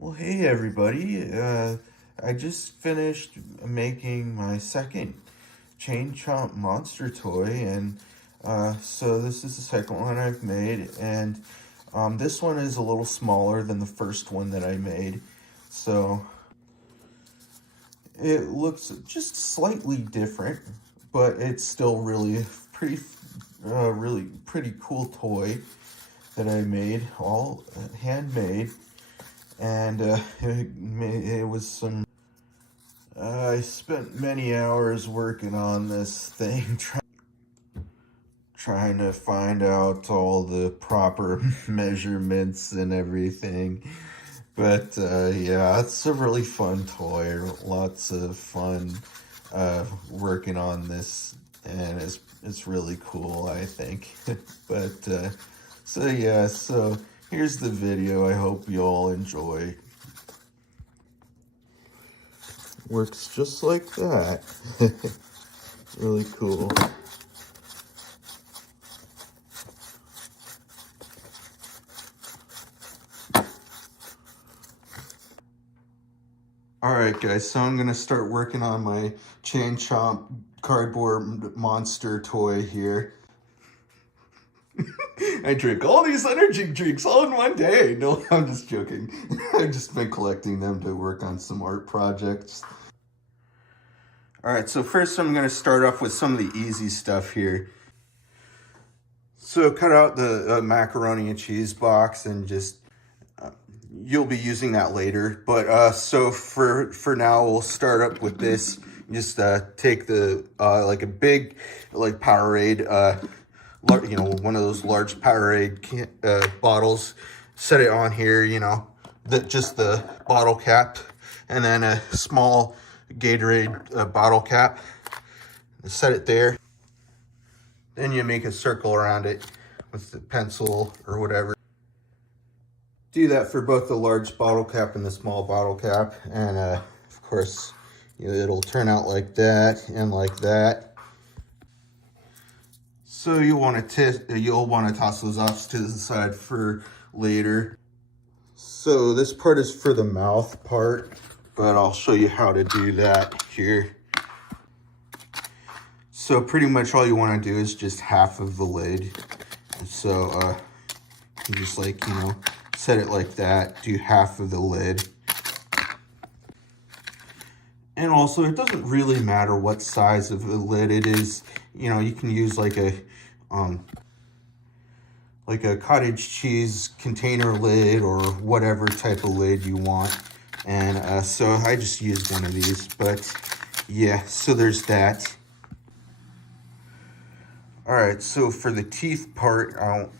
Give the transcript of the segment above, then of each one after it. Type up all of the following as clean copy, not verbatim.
Well, hey everybody. I just finished making my second Chain Chomp monster toy, and so this is the second one I've made, and this one is a little smaller than the first one that I made, so it looks just slightly different, but it's still really really pretty cool toy that I made, all handmade. And it was some, I spent many hours working on this thing, trying to find out all the proper measurements and everything. But yeah, it's a really fun toy. Lots of fun working on this, and it's really cool, I think. But so yeah, so here's the video. I hope you all enjoy. Works just like that. Really cool. Alright guys, so I'm going to start working on my Chain Chomp cardboard monster toy here. I drink all these energy drinks all in one day. No, I'm just joking. I've just been collecting them to work on some art projects. Alright, so first I'm going to start off with some of the easy stuff here. So cut out the macaroni and cheese box, and just you'll be using that later. But so for now, we'll start up with this. Just take the like a big like Powerade, you know, one of those large Powerade bottles. Set it on here, you know, just the bottle cap, and then a small Gatorade bottle cap. Set it there. Then you make a circle around it with the pencil or whatever. Do that for both the large bottle cap and the small bottle cap, and of course, you know, it'll turn out like that and like that. So you'll want to toss those off to the side for later. So this part is for the mouth part, but I'll show you how to do that here. So pretty much all you want to do is just half of the lid. So you just, like, you know, set it like that, do half of the lid. And also, it doesn't really matter what size of the lid it is. You know, you can use like a cottage cheese container lid or whatever type of lid you want. And so I just used one of these, but yeah, so there's that. All right, so for the teeth part,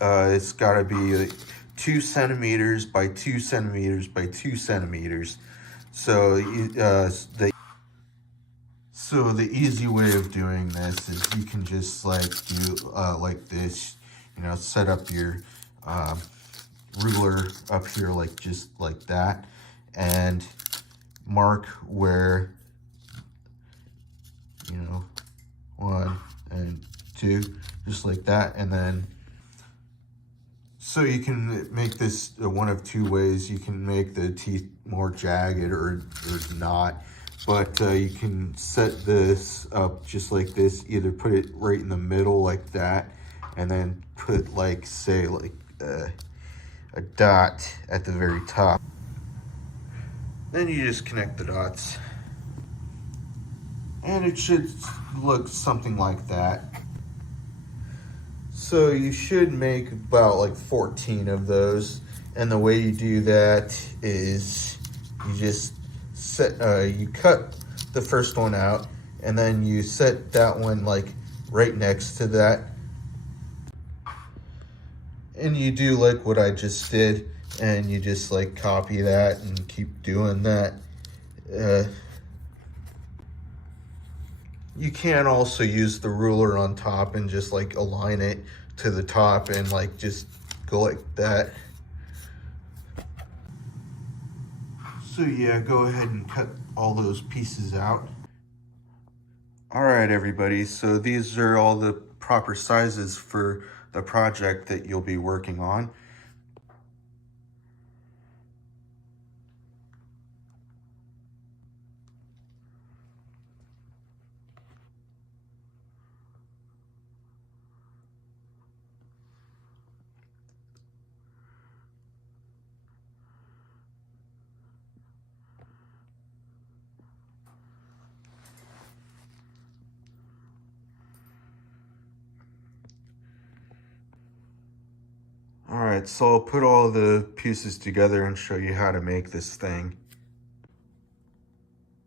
it's gotta be like 2 centimeters by 2 centimeters by 2 centimeters. So the easy way of doing this is you can just like do like this, you know, set up your ruler up here like just like that, and mark where, you know, 1 and 2, just like that. And then so you can make this one of two ways. You can make the teeth more jagged or not, but you can set this up just like this. Either put it right in the middle like that, and then put, like, say, like a dot at the very top. Then you just connect the dots, and it should look something like that. So you should make about like 14 of those. And the way you do that is you just you cut the first one out, and then you set that one like right next to that. And you do like what I just did, and you just like copy that and keep doing that. You can also use the ruler on top and just like align it to the top and like just go like that. So yeah, go ahead and cut all those pieces out. All right, everybody, so these are all the proper sizes for the project that you'll be working on. right, so I'll put all the pieces together and show you how to make this thing.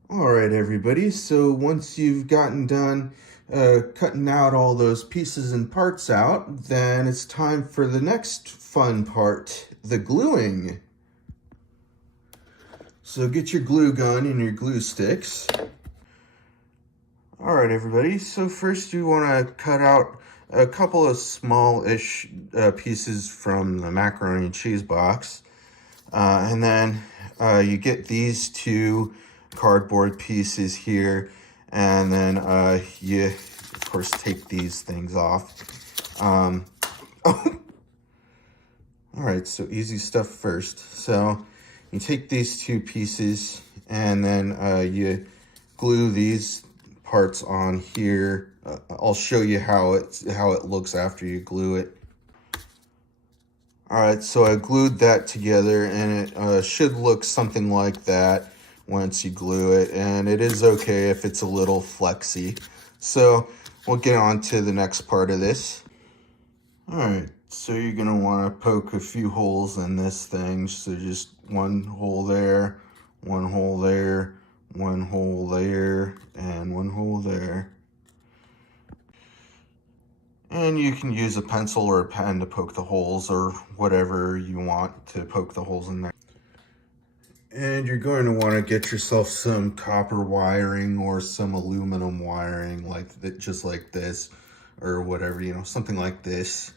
All right, everybody, so once you've gotten done cutting out all those pieces and parts out, then it's time for the next fun part, the gluing. So get your glue gun and your glue sticks. All right, everybody, so first you want to cut out a couple of small-ish pieces from the macaroni and cheese box. And then you get these two cardboard pieces here, and then you, of course, take these things off. All right, so easy stuff first. So you take these two pieces, and then you glue these parts on here. I'll show you how it looks after you glue it. All right, so I glued that together, and it should look something like that once you glue it, and it is okay if it's a little flexy. So we'll get on to the next part of this. All right, so you're gonna wanna poke a few holes in this thing. So just one hole there, one hole there, one hole there, and one hole there. And you can use a pencil or a pen to poke the holes, or whatever you want to poke the holes in there. And you're going to want to get yourself some copper wiring or some aluminum wiring, like that, just like this, or whatever, you know, something like this.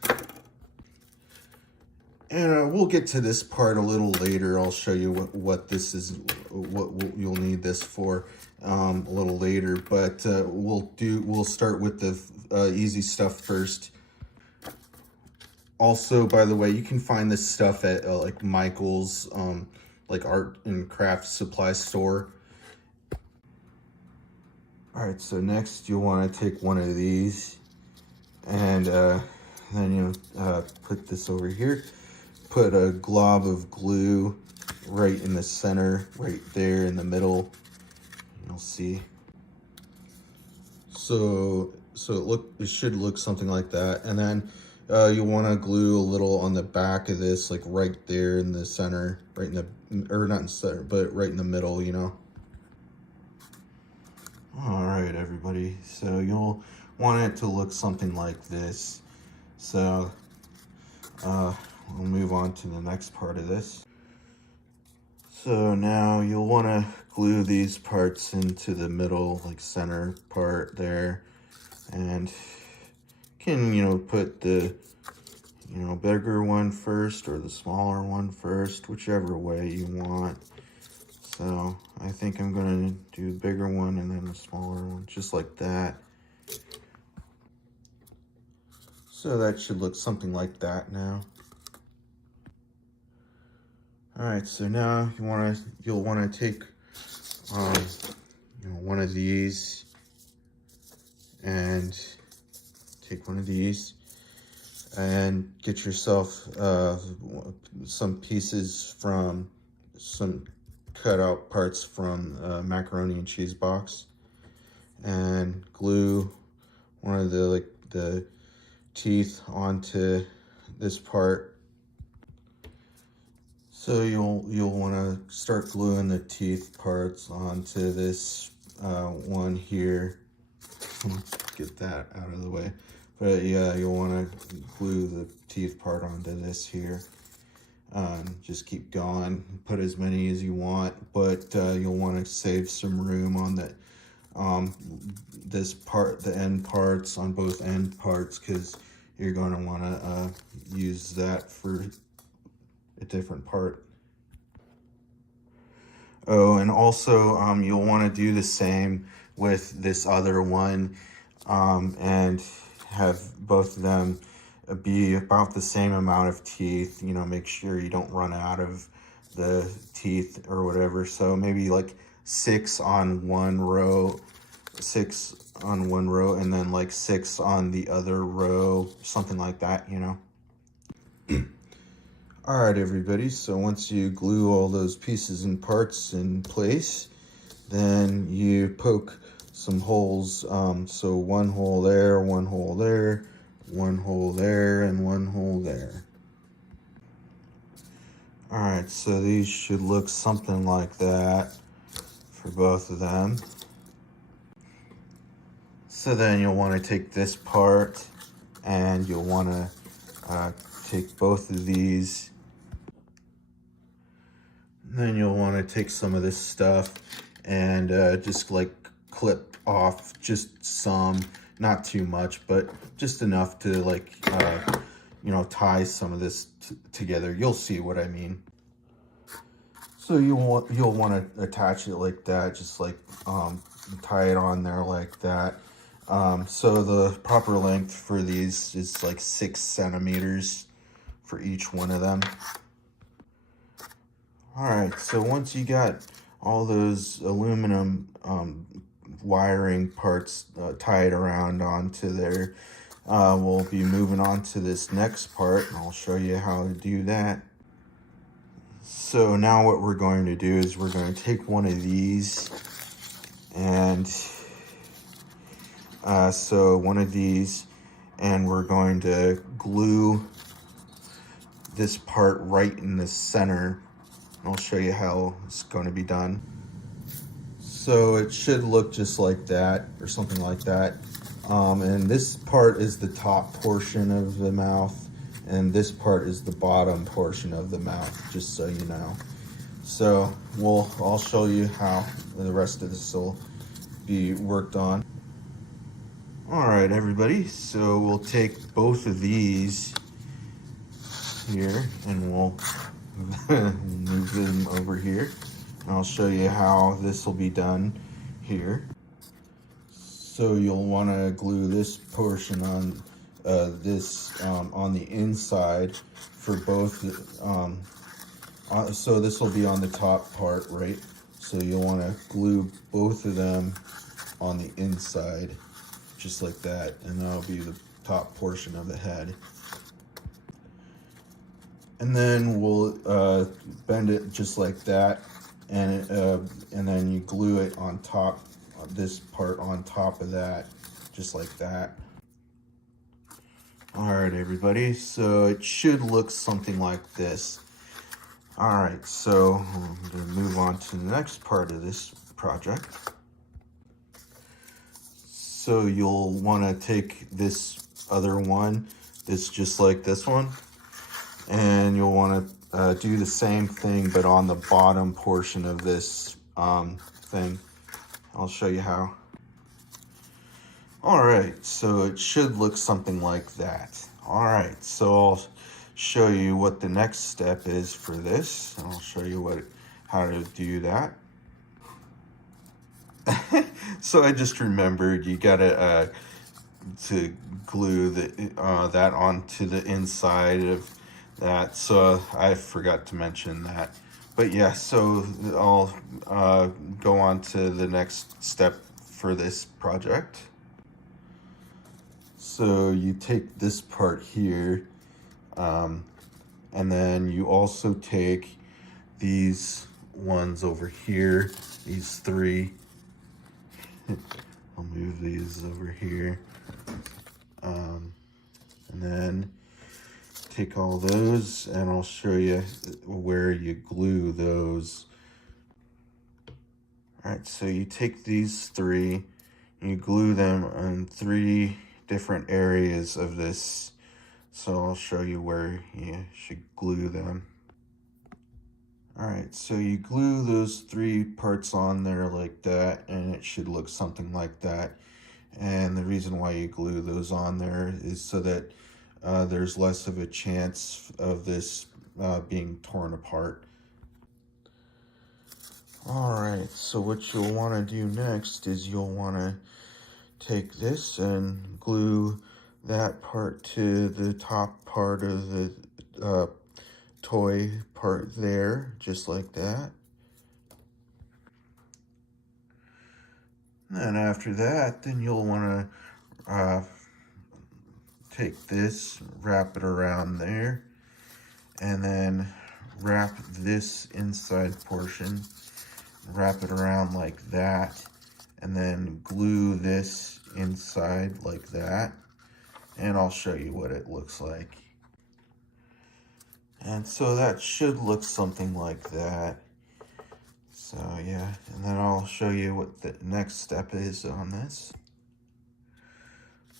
And we'll get to this part a little later. I'll show you what this is, what you'll need this for a little later. But we'll start with the easy stuff first. Also, by the way, you can find this stuff at like Michael's, like art and craft supply store. All right, so next you'll want to take one of these, and then you put this over here. Put a glob of glue right in the center, right there in the middle. You'll see. So it should look something like that, and then you want to glue a little on the back of this, like right there in the center, right in the, or not in the center, but right in the middle, you know. All right, everybody. So you'll want it to look something like this. So we'll move on to the next part of this. So now you'll want to glue these parts into the middle, like center part there, and can, you know, put the, you know, bigger one first or the smaller one first, whichever way you want. So I think I'm gonna do the bigger one and then the smaller one, just like that. So that should look something like that now. All right, so now you'll want to take you know, one of these, and take one of these and get yourself some pieces from some cutout parts from macaroni and cheese box, and glue one of the teeth onto this part. So you'll want to start gluing the teeth parts onto this one here. Get that out of the way. But yeah, you'll want to glue the teeth part onto this here. Just keep going. Put as many as you want, but you'll want to save some room on the this part, the end parts, on both end parts, because you're going to want to use that for a different part. Oh, and also you'll want to do the same with this other one, and have both of them be about the same amount of teeth. You know, make sure you don't run out of the teeth or whatever. So maybe like 6 on one row, 6 on one row, and then like 6 on the other row, something like that, you know. All right, everybody, so once you glue all those pieces and parts in place, then you poke some holes. So one hole there, one hole there, one hole there, and one hole there. All right, so these should look something like that for both of them. So then you'll want to take this part and you'll want to take both of these. And then you'll want to take some of this stuff and just like clip off just some, not too much, but just enough to like, you know, tie some of this together. You'll see what I mean. So you'll want to attach it like that, just like tie it on there like that. So the proper length for these is like 6 centimeters for each one of them. All right, so once you got all those aluminum wiring parts tied around onto there, we'll be moving on to this next part, and I'll show you how to do that. So now what we're going to do is we're going to take one of these, and so one of these, and we're going to glue this part right in the center. I'll show you how it's going to be done. So it should look just like that, or something like that. And this part is the top portion of the mouth, and this part is the bottom portion of the mouth, just so you know. So I'll show you how the rest of this will be worked on. All right, everybody, so we'll take both of these here and we'll move them over here. And I'll show you how this will be done here. So you'll want to glue this portion on on the inside for both. So this will be on the top part, right? So you'll want to glue both of them on the inside, just like that, and that'll be the top portion of the head. And then we'll bend it just like that, and then you glue it on top, this part on top of that, just like that. All right, everybody, so it should look something like this. All right, so I'm gonna move on to the next part of this project. So you'll wanna take this other one, this just like this one, and you'll want to do the same thing, but on the bottom portion of this thing. I'll show you how. All right, so it should look something like that. All right, so I'll show you what the next step is for this. I'll show you how to do that. So I just remembered you gotta to glue that onto the inside of that, so I forgot to mention that. But yeah, so I'll go on to the next step for this project. So you take this part here, and then you also take these ones over here, these three. I'll move these over here, and then take all those, and I'll show you where you glue those. All right, so you take these three, and you glue them on 3 different areas of this. So I'll show you where you should glue them. All right, so you glue those 3 parts on there like that, and it should look something like that. And the reason why you glue those on there is so that there's less of a chance of this being torn apart. All right, so what you'll want to do next is you'll want to take this and glue that part to the top part of the toy part there, just like that. And after that, then you'll want to take this, wrap it around there, and then wrap this inside portion, wrap it around like that, and then glue this inside like that. And I'll show you what it looks like. And so that should look something like that. So yeah, and then I'll show you what the next step is on this.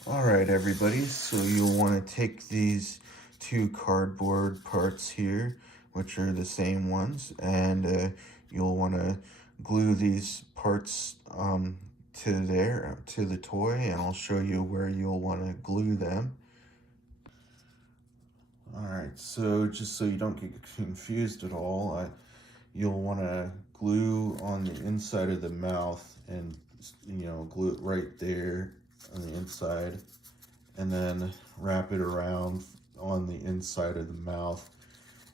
All right, everybody, so you'll want to take these two cardboard parts here, which are the same ones, and you'll want to glue these parts to the toy, and I'll show you where you'll want to glue them. All right, so just so you don't get confused at all, you'll want to glue on the inside of the mouth, and glue it right there on the inside, and then wrap it around on the inside of the mouth,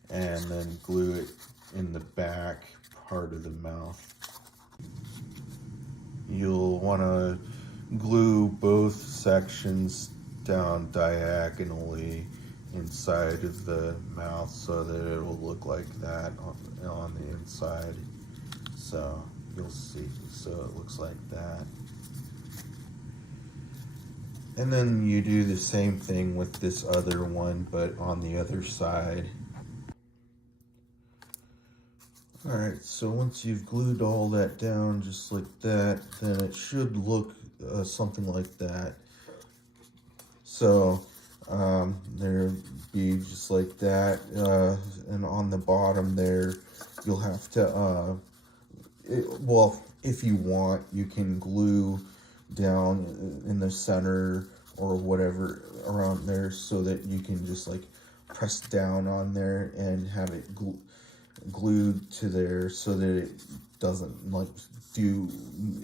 and then glue it in the back part of the mouth. You'll want to glue both sections down diagonally inside of the mouth so that it'll look like that on the inside. So you'll see, so it looks like that. And then you do the same thing with this other one, but on the other side. All right, so once you've glued all that down just like that, then it should look something like that. So there'll be just like that, and on the bottom there, you'll have to, well, if you want, you can glue down in the center or whatever around there so that you can just like press down on there and have it glued to there so that it doesn't like do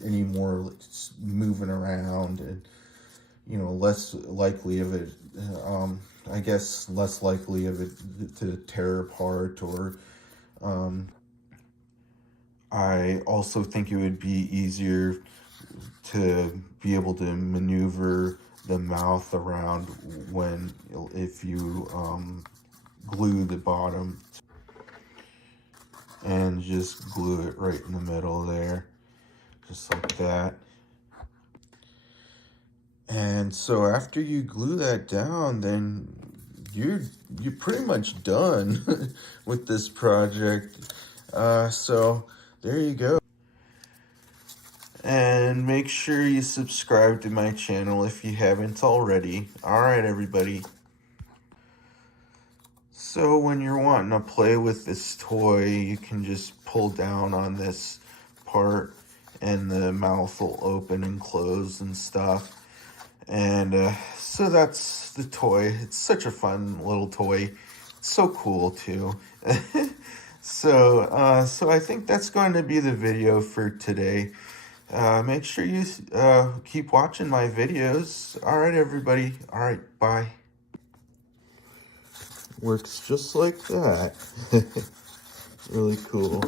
any more like moving around, and less likely of it, I guess less likely of it to tear apart, or I also think it would be easier to be able to maneuver the mouth around if you glue the bottom, and just glue it right in the middle there, just like that. And so after you glue that down, then you're pretty much done with this project. So there you go. And make sure you subscribe to my channel if you haven't already. All right, everybody. So when you're wanting to play with this toy, you can just pull down on this part and the mouth will open and close and stuff. And so that's the toy. It's such a fun little toy. It's so cool too. So I think that's going to be the video for today. Make sure you keep watching my videos. All right, everybody. All right, bye. Works just like that. Really cool.